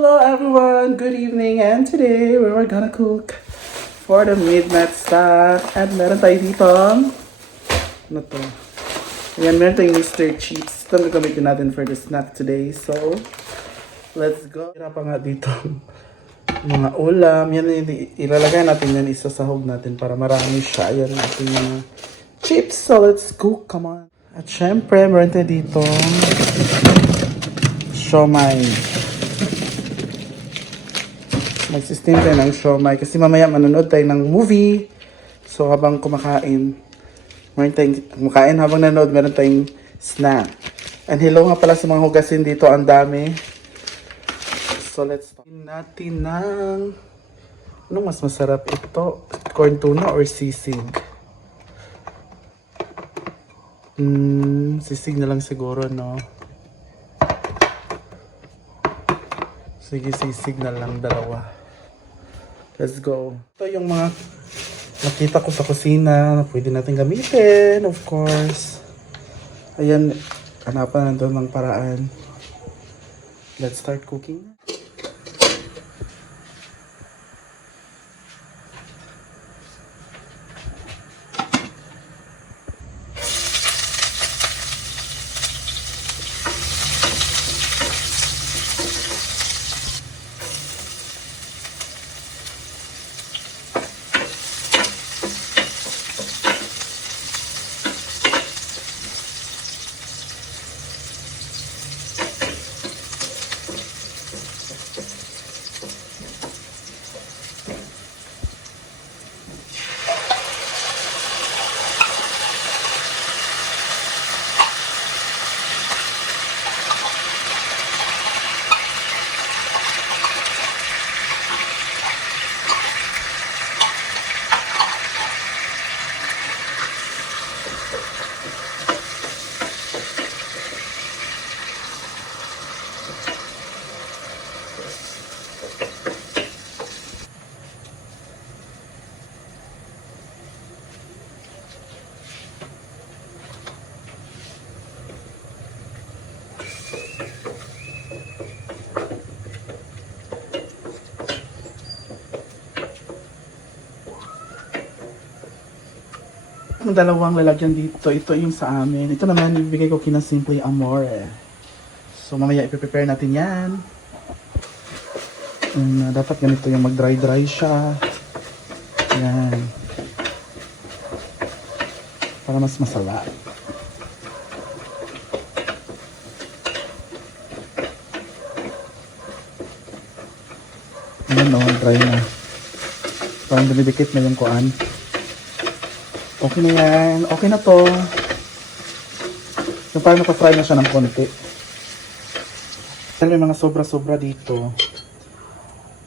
Hello everyone, good evening, and today we were gonna cook for the midnight snack. At meron tayo dito, ano to? Ayan, meron tayong Mr. Chips. Ito ang gagamitin natin for the snack today. So, let's go. Tira pa nga dito mga ulam. Yan, ilalagay natin yan, isasahog natin para marami siya. Ayan natin mga chips. So, let's cook. Come on. At syempre, meron tayo dito siomai. Mag-steam tayo ng siomai kasi mamaya manonood tayo ng movie. So habang kumakain, habang nanonood, meron tayong snack. And hello nga pala sa mga hugasin dito, ang dami. So let's start natin ng anong mas masarap ito? Corn tuna or sisig? Sisig na lang siguro, no? Sige, sisig na lang, dalawa. Let's go. Ito yung mga nakita ko sa kusina na pwede natin gamitin, of course. Ayan, hanapan na doon ng paraan. Let's start cooking. Ang dalawang lalagyan dito, ito yung sa amin. Ito naman, ibigay ko kina Simply Amore. So mamaya ipiprepare natin yan. Dapat ganito yung mag-dry-dry siya. Yan. Para mas masala. Ayan o, dry na. Parang dumidikit na yung kuan. Okay na yan. Okay na to. Yung parang napafry na siya ng konti. Dahil may mga sobra-sobra dito,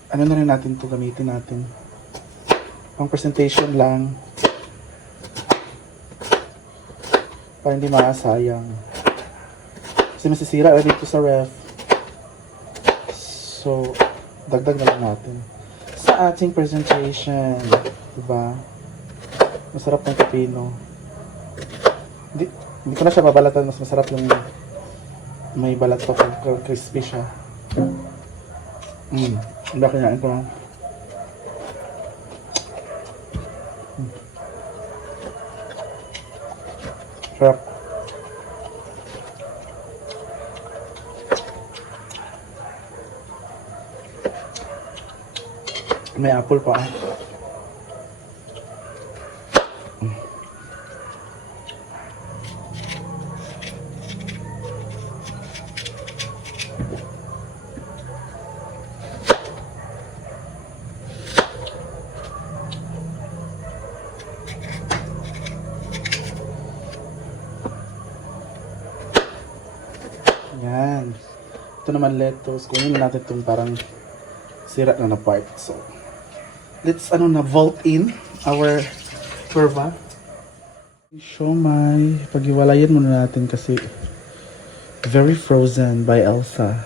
ano na rin natin to gamitin natin. Pang presentation lang. Para hindi makasayang. Kasi masisira dito sa ref. So, dagdag na lang natin. Sa ating presentation, diba? Masarap ng pipino. Hindi ko na siya babalatan. Mas masarap yung may balat pa, crispy siya. Hindi kinain ko lang. Sarap. May apple pa. Yan. Ito naman lettuce. Kunin natin itong parang sira na part. So, let's vault in our kurva. Siomai. Pag-iwalayan muna natin kasi very frozen by Elsa.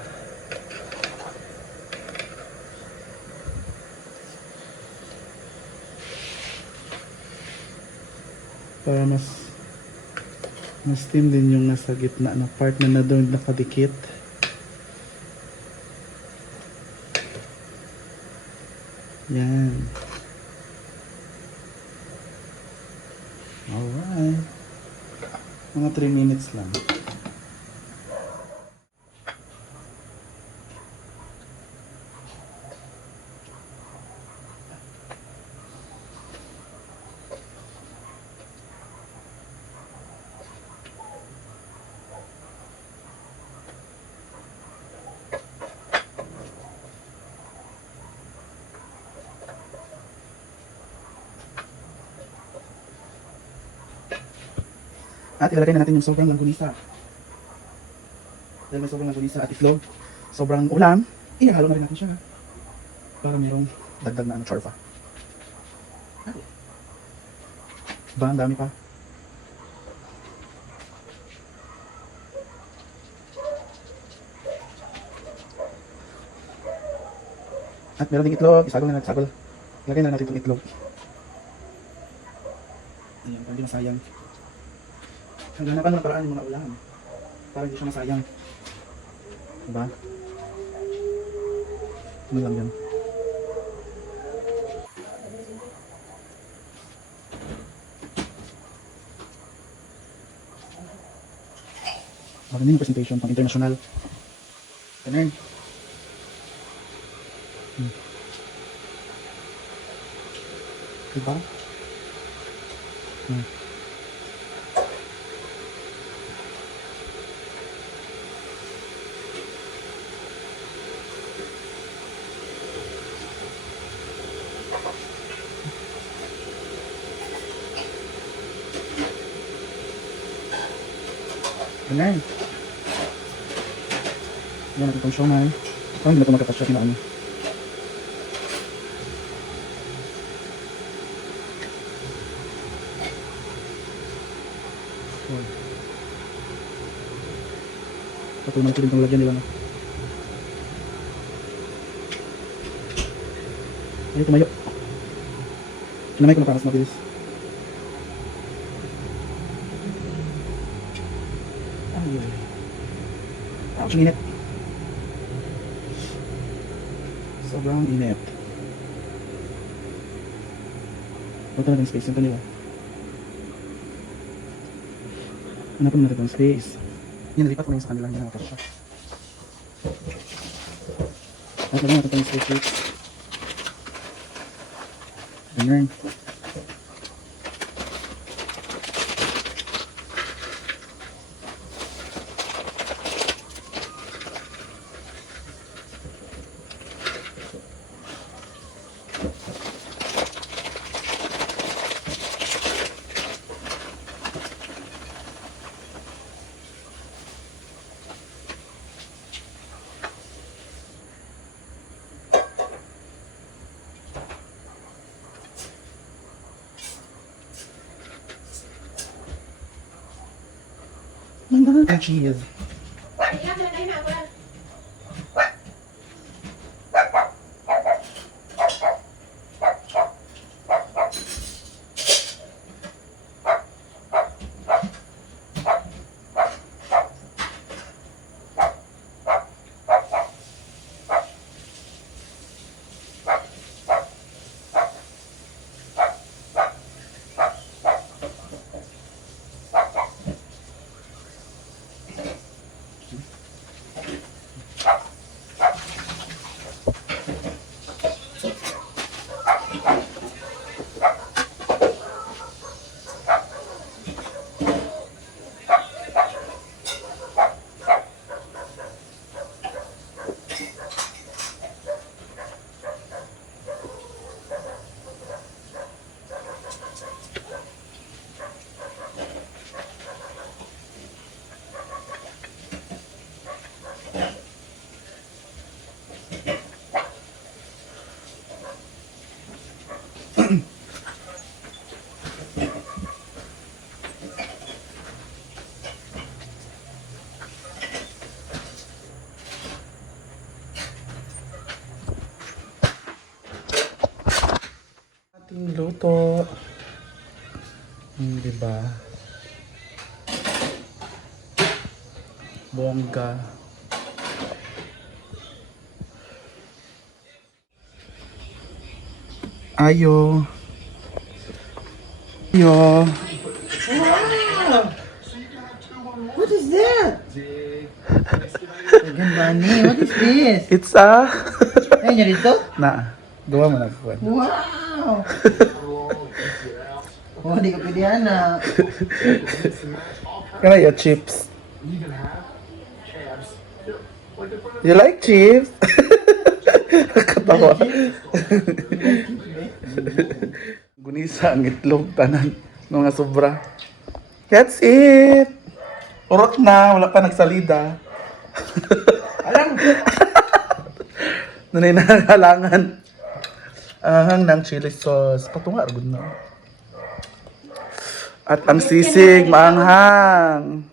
Para mas steam din yung nasa gitna na part na doon nakadikit. Yan. Alright. Mga 3 minutes lang. At ilalagay na natin yung sobrang langgunisa. Dahil may sobrang langgunisa at itlog, sobrang ulam, ihalo na rin natin siya. Para mayroong dagdag na chorfa. Diba? Ang dami pa. At meron ding itlog, isagol na nagsagol. Ilagay na natin itong itlog. Ayan, para hindi masayang. Hanggang ng paraan yung mga ulam. Para hindi siya masayang. Diba? Ano lang yan. Maganda yung presentation pang international. Ganun. Diba? Ganun. Yan natin itong siomay. Parang hindi na ito magkakasya na ano. Patunan ko rin itong lagyan nila. No? Ay, tumayo. Kinamay ko na para mas mabilis. Ay, ay. Ouch, ang init. Sobrang init. Huwag talagang space yung kanila. Hanapin mo natin yung space. Yan, nalipat ko na yung sa kanilang ginagawa siya. At lagyan natin yung space. Ganyan. Ang cheese. Ating luto. Diba? Bongga. Ayo. Ayo. What is that? Gambani, what is this? It's a... Ay, niya dito? Na. Gawa mo na po. Wow! Oh, di ka pwede na. Can I eat chips? You like chips? Katawa. Gunisa ang itlog tanan mga sobra. That's it. Urot na, wala pa nagsalida. Alam! Nanay na halangan. Ahang ng chili sauce. Patunga, agad na. At ang sisig, maanghang.